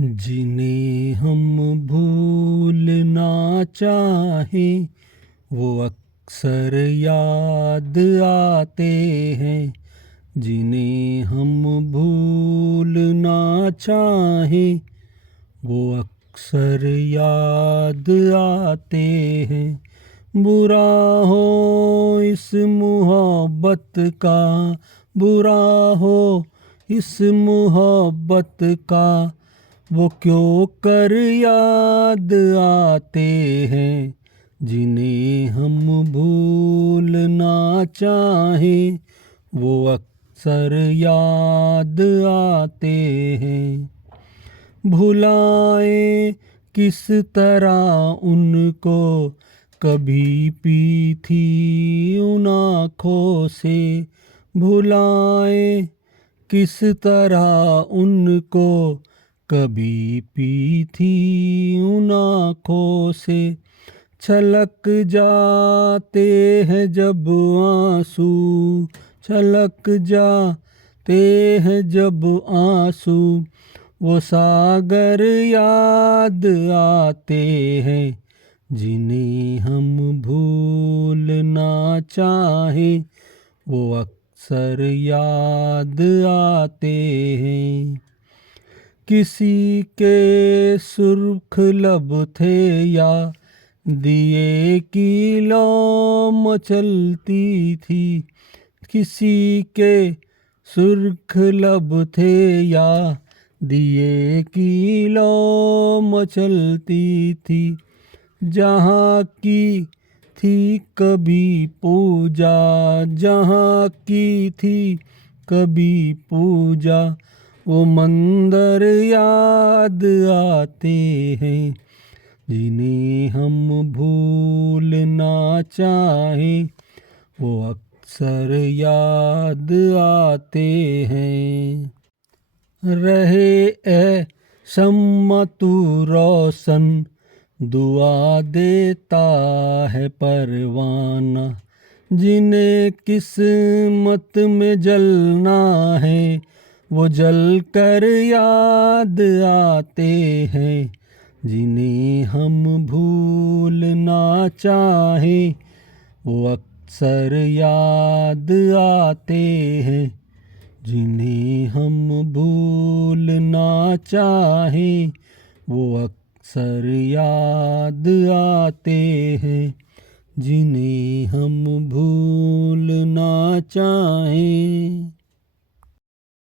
जिन्हें हम भूलना चाहें वो अक्सर याद आते हैं। जिन्हें हम भूलना चाहें वो अक्सर याद आते हैं। बुरा हो इस मोहब्बत का, बुरा हो इस मोहब्बत का, वो क्यों कर याद आते हैं। जिन्हें हम भूलना चाहें वो अक्सर याद आते हैं। भुलाए किस तरह उनको, कभी पी थी उन आँखों से। भुलाए किस तरह उनको, कभी पी थी उन आँखों से। छलक जाते हैं जब आंसू, छलक जाते हैं जब आंसू, वो सागर याद आते हैं। जिन्हें हम भूलना चाहें वो अक्सर याद आते हैं। किसी के सुर्ख लब थे या दिए की लौ मचलती थी। किसी के सुर्ख लब थे या दिए की लौ मचलती थी। जहाँ की थी कभी पूजा, जहाँ की थी कभी पूजा, वो मंदिर याद आते हैं। जिन्हें हम भूलना चाहें वो अक्सर याद आते हैं। रहे ए शम्मा तू रोशन, दुआ देता है परवाना। जिन्हें किस्मत में जलना है वो जल कर याद आते हैं। जिन्हें हम भूलना चाहें वो अक्सर याद आते हैं। जिन्हें हम भूलना चाहें वो अक्सर याद आते हैं। जिन्हें हम भूलना चाहें।